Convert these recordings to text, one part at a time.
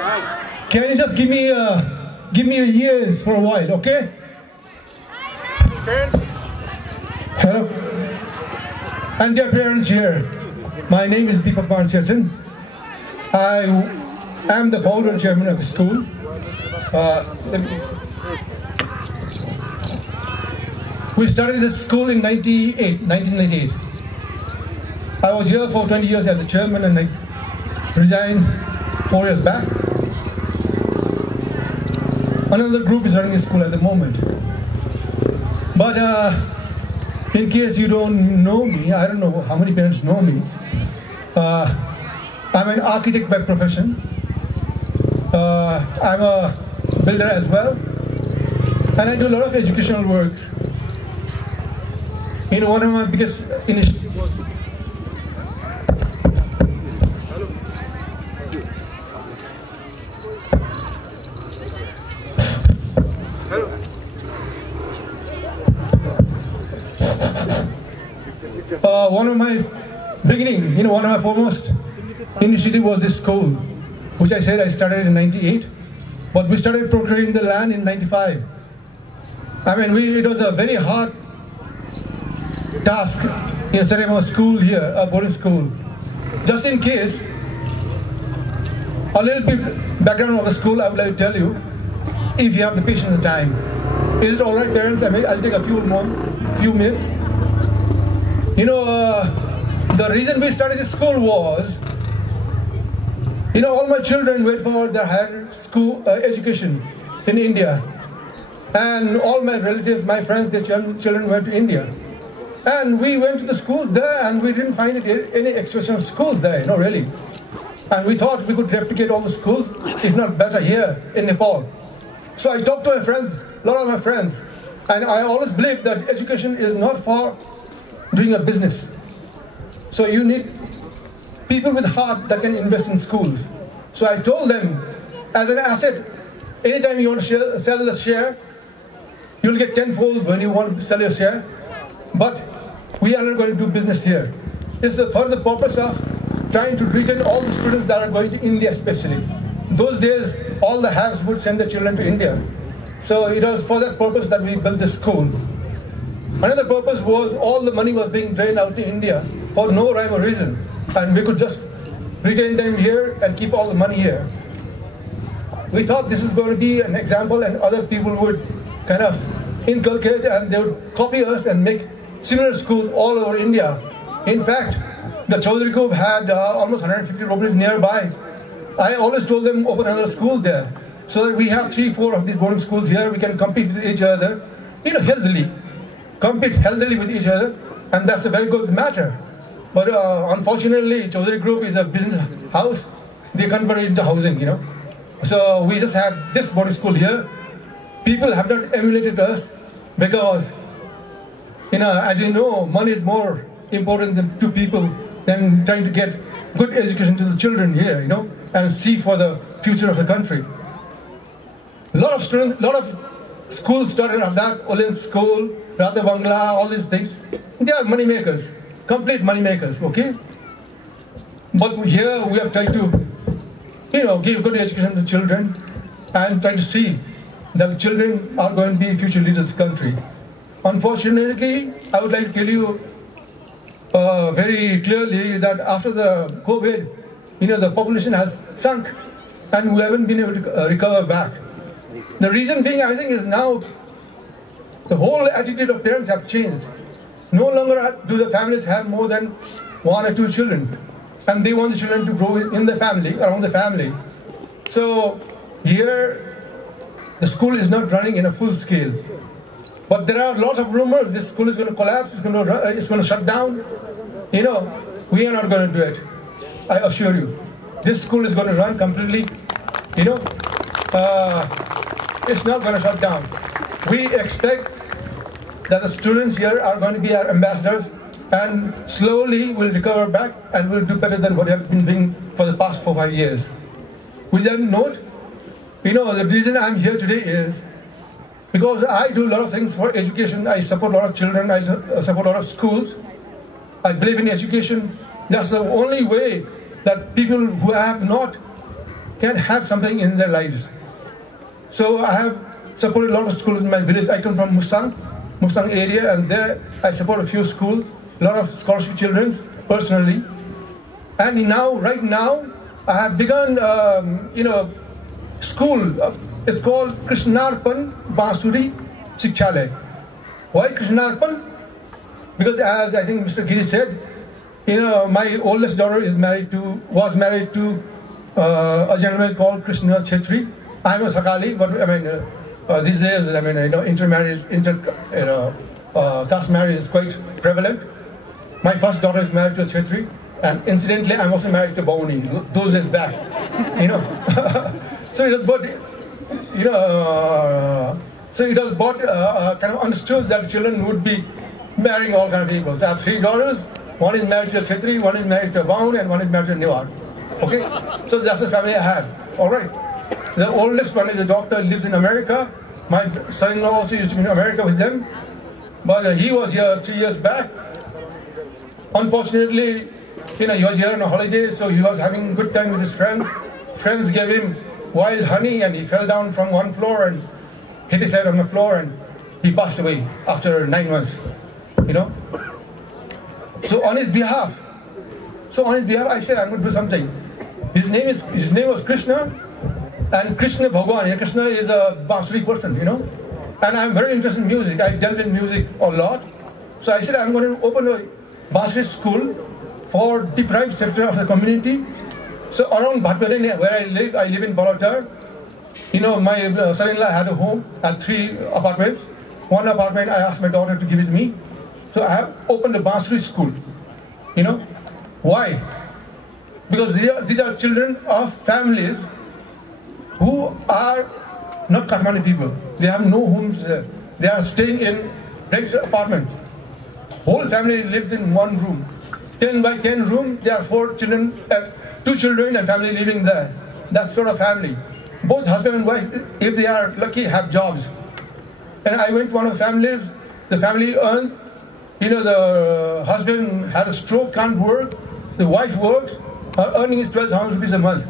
Can you just give me a yes for a while, okay? Hello. And dear parents here, my name is Deepak Mansiasan. I am the founder and chairman of the school. We started this school in 1998. I was here for 20 years as the chairman and I resigned 4 years back. Another group is running the school at the moment. But in case you don't know me, I don't know how many parents know me. I'm an architect by profession. I'm a builder as well. And I do a lot of educational works. You know, one of my biggest initiatives was one of my beginning, one of my foremost initiative was this school, which I said I started in 98, but we started procuring the land in 95. I mean, it was a very hard task, setting up a school here, a boarding school. Just in case, a little bit background of the school, I would like to tell you, if you have the patience and time. Is it all right, parents? I'll take a few minutes. The reason we started this school was, all my children went for their higher school education in India. And all my relatives, my friends, their children went to India. And we went to the schools there and we didn't find any expression of schools there, really. And we thought we could replicate all the schools, if not better, here in Nepal. So I talked to my friends, a lot of my friends, and I always believed that education is not for doing a business. So you need people with heart that can invest in schools. So I told them, as an asset, anytime you want to sell the share, you'll get tenfold when you want to sell your share. But we are not going to do business here. It's for the purpose of trying to retain all the students that are going to India especially. Those days, all the haves would send their children to India. So it was for that purpose that we built this school. Another purpose was all the money was being drained out to India for no rhyme or reason. And we could just retain them here and keep all the money here. We thought this was going to be an example and other people would kind of inculcate and they would copy us and make similar schools all over India. In fact, the Chaudhary group had almost 150 robots nearby. I always told them open another school there so that we have 3-4 of these boarding schools here. We can compete with each other, healthily. Compete healthily with each other, and that's a very good matter. But unfortunately, Chaudhary Group is a business house. They convert it into housing, So we just have this boarding school here. People have not emulated us because, as you know, money is more important to people than trying to get good education to the children here, and see for the future of the country. A lot of students, a lot of schools started at that, Olin School, Radha Bangla, all these things. They are money makers, complete money makers, okay? But here we have tried to, give good education to children and try to see that the children are going to be future leaders of the country. Unfortunately, I would like to tell you very clearly that after the COVID, the population has sunk and we haven't been able to recover back. The reason being, I think, is now the whole attitude of parents have changed. No longer do the families have more than 1 or 2 children. And they want the children to grow in the family, around the family. So here, the school is not running in a full scale. But there are a lot of rumors this school is going to collapse, it's going to shut down. We are not going to do it. I assure you. This school is going to run completely, it's not going to shut down. We expect that the students here are going to be our ambassadors and slowly will recover back and will do better than what we have been doing for the past 4 or 5 years. With that note, the reason I'm here today is because I do a lot of things for education. I support a lot of children, I support a lot of schools. I believe in education. That's the only way that people who have not can have something in their lives. So I have supported a lot of schools in my village. I come from Mustang area, and there I support a few schools, a lot of scholarship children personally. And now, right now, I have begun, school. It's called Krishnarpan Bansuri Shikshale. Why Krishnarpan? Because as I think Mr. Giri said, my oldest daughter was married to a gentleman called Krishna Chetri. I'm a Sakali, but these days, intermarriage, caste marriage is quite prevalent. My first daughter is married to a Chetri, and incidentally, I'm also married to Bauni. Those days back, So it was kind of understood that children would be marrying all kind of people. So I have 3 daughters. One is married to a Chetri, one is married to a Baun, and one is married to a Newar. Okay, so that's the family I have. All right. The oldest one is a doctor, lives in America. My son-in-law also used to be in America with them, but he was here 3 years back. Unfortunately, he was here on a holiday, so he was having good time with his friends. Friends gave him wild honey, and he fell down from 1 floor and hit his head on the floor, and he passed away after 9 months. So on his behalf, I said I'm going to do something. His name was Krishna, and Krishna Bhagwan. Krishna is a Bansuri person, and I'm very interested in music. I delve in music a lot. So I said I'm going to open a Bansuri school for deprived sector of the community. So around Bhatpare, where I live in Balatar. My son-in-law had a home, had 3 apartments. One apartment I asked my daughter to give it to me. So I have opened a Bansuri school. Why? Because these are children of families who are not Kathmandu people. They have no homes there. They are staying in rented apartments. Whole family lives in 1 room. 10 by 10 room, there are 4 children, 2 children and family living there. That sort of family. Both husband and wife, if they are lucky, have jobs. And I went to one of the families, the family earns, the husband had a stroke, can't work, the wife works, her earning is 12,000 rupees a month.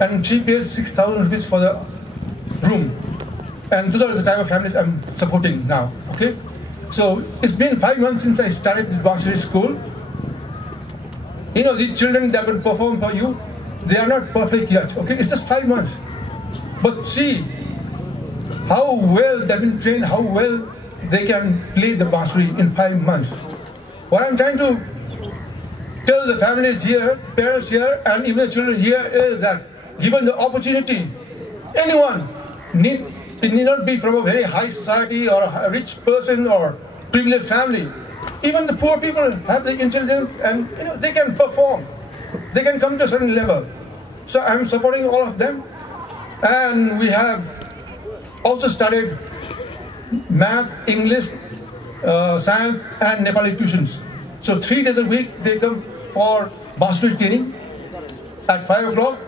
And she pays 6,000 rupees for the room. And those are the type of families I'm supporting now, okay? So it's been 5 months since I started the Bansuri school. These children that will perform for you, they are not perfect yet, okay? It's just 5 months. But see how well they've been trained, how well they can play the Bansuri in 5 months. What I'm trying to tell the families here, parents here, and even the children here is that given the opportunity, anyone, it need not be from a very high society or a rich person or privileged family. Even the poor people have the intelligence and they can perform. They can come to a certain level. So I'm supporting all of them. And we have also started math, English, science and Nepali tuitions. So 3 days a week they come for Bansuri training at 5 o'clock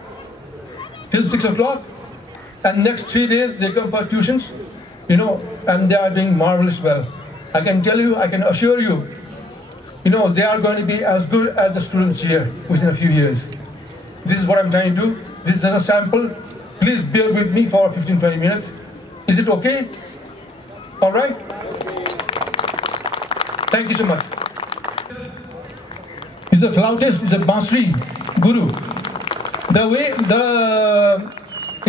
till 6 o'clock. And next 3 days they come for tuitions, and they are doing marvelous well. I can tell you, I can assure you, they are going to be as good as the students here within a few years. This is what I'm trying to do. This is just a sample. Please bear with me for 15-20 minutes. Is it okay? All right? Thank you so much. He's a flautist, he's a Bansuri guru.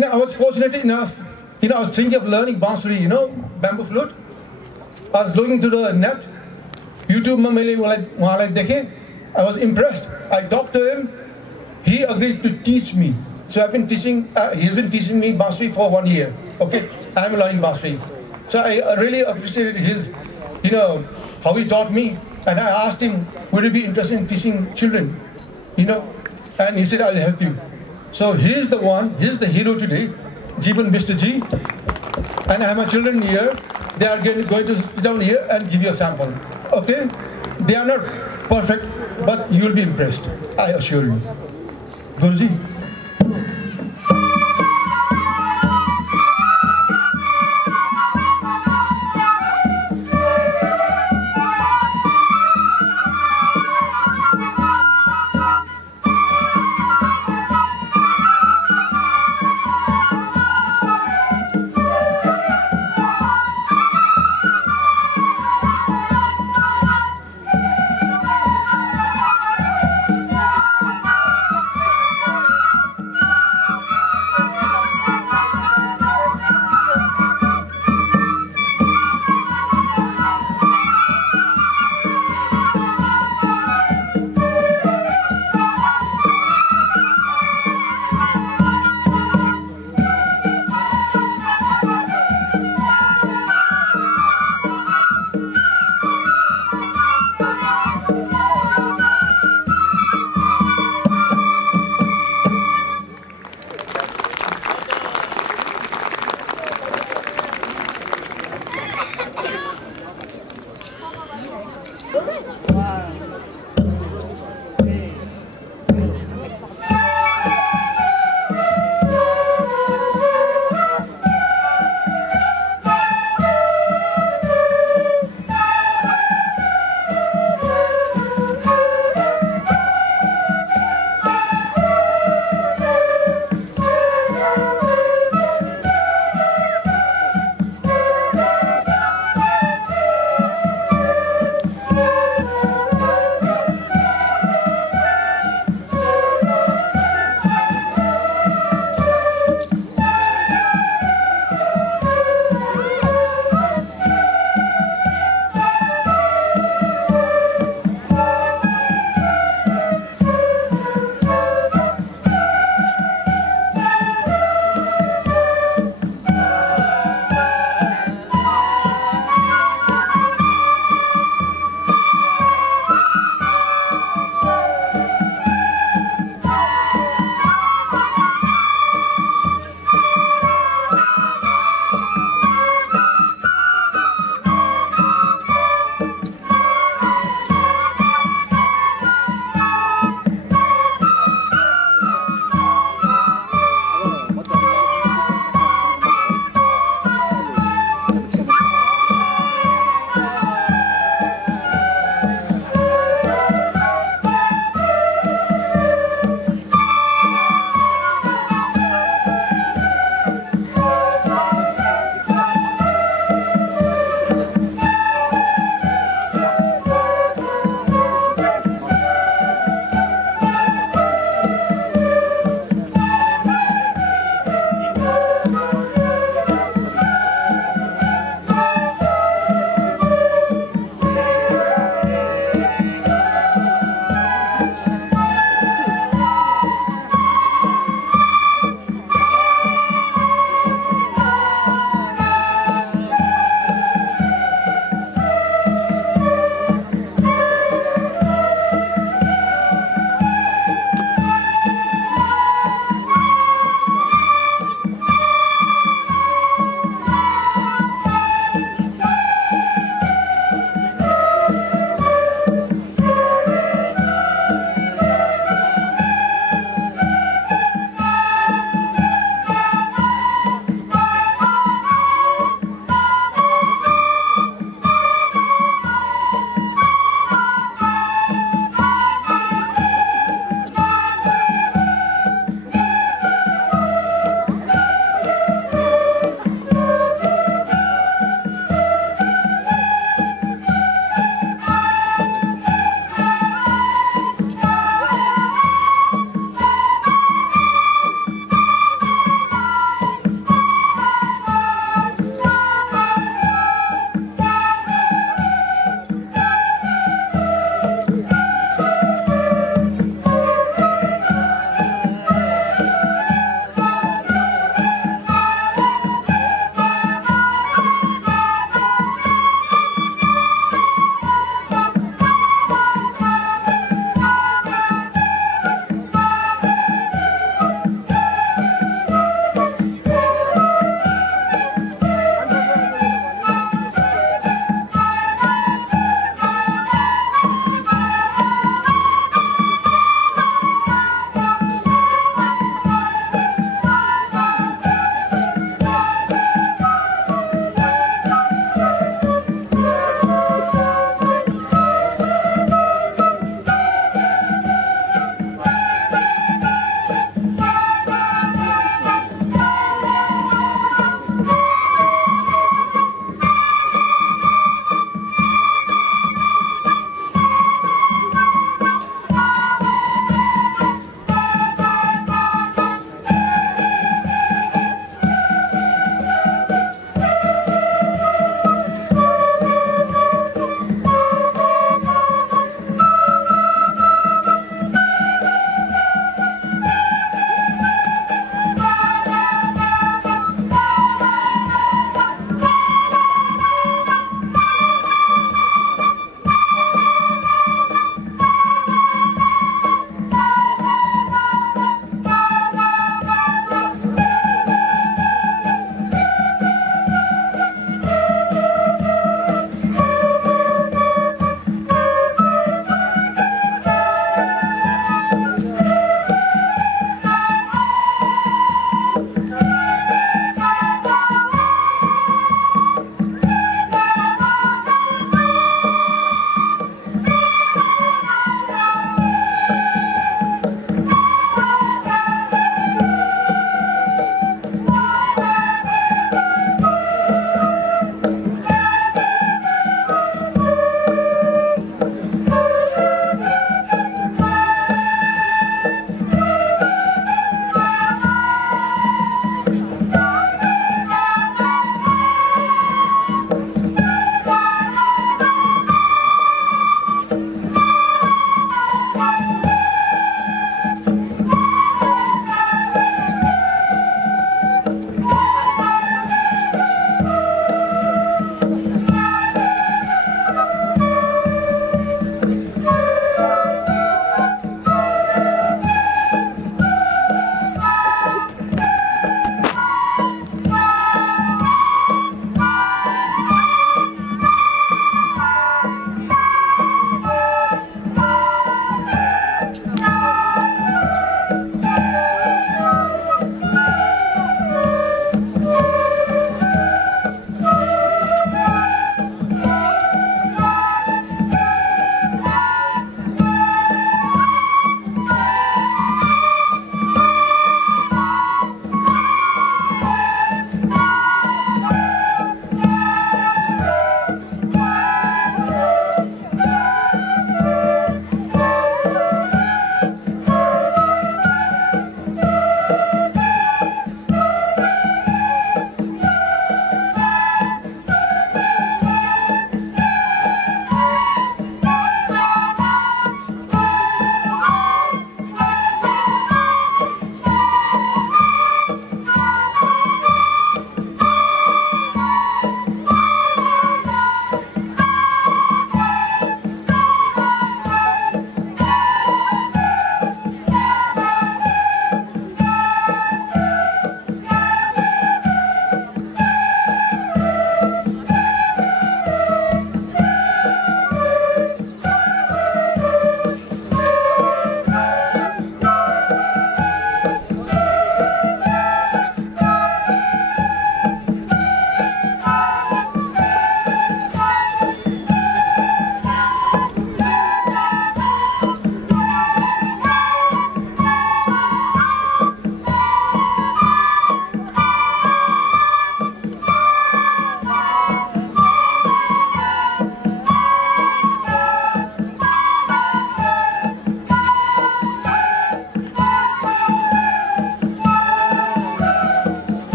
I was fortunate enough, I was thinking of learning Bansuri, bamboo flute. I was looking to the net. YouTube I was impressed. I talked to him. He agreed to teach me. So I've been teaching, he's been teaching me Bansuri for 1 year. Okay, I'm learning Bansuri. So I really appreciated his, how he taught me. And I asked him, would you be interested in teaching children? And he said, I'll help you. So he's the one, he's the hero today, Jeevan Mr. G. And I have my children here. They are going to sit down here and give you a sample. Okay? They are not perfect, but you will be impressed. I assure you. Guruji.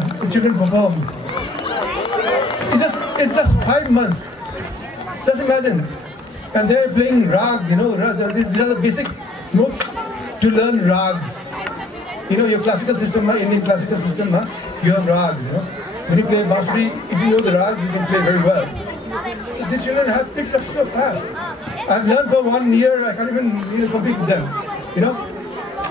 the children perform. It's just 5 months. Just imagine. And they're playing rag, you know, these are the basic notes to learn rags. You know, your classical system, Indian classical system, you have rags, you know. When you play bansuri, if you know the rags, you can play very well. These children have picked up so fast. I've learned for 1 year, I can't even compete with them, you know.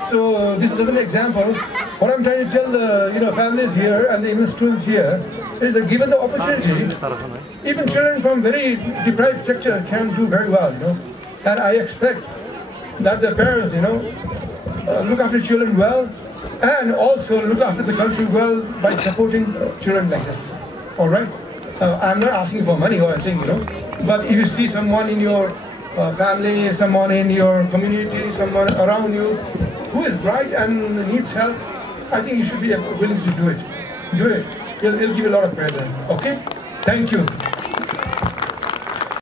So this is an example. What I'm trying to tell the families here and the even students here is that given the opportunity, even children from very deprived sector can do very well, you know. And I expect that the parents, look after children well, and also look after the country well by supporting children like this. All right? I'm not asking for money or anything, but if you see someone in your family, someone in your community, someone around you who is bright and needs help, I think you should be willing to do it. Do it. It'll give you a lot of pleasure. Okay? Thank you.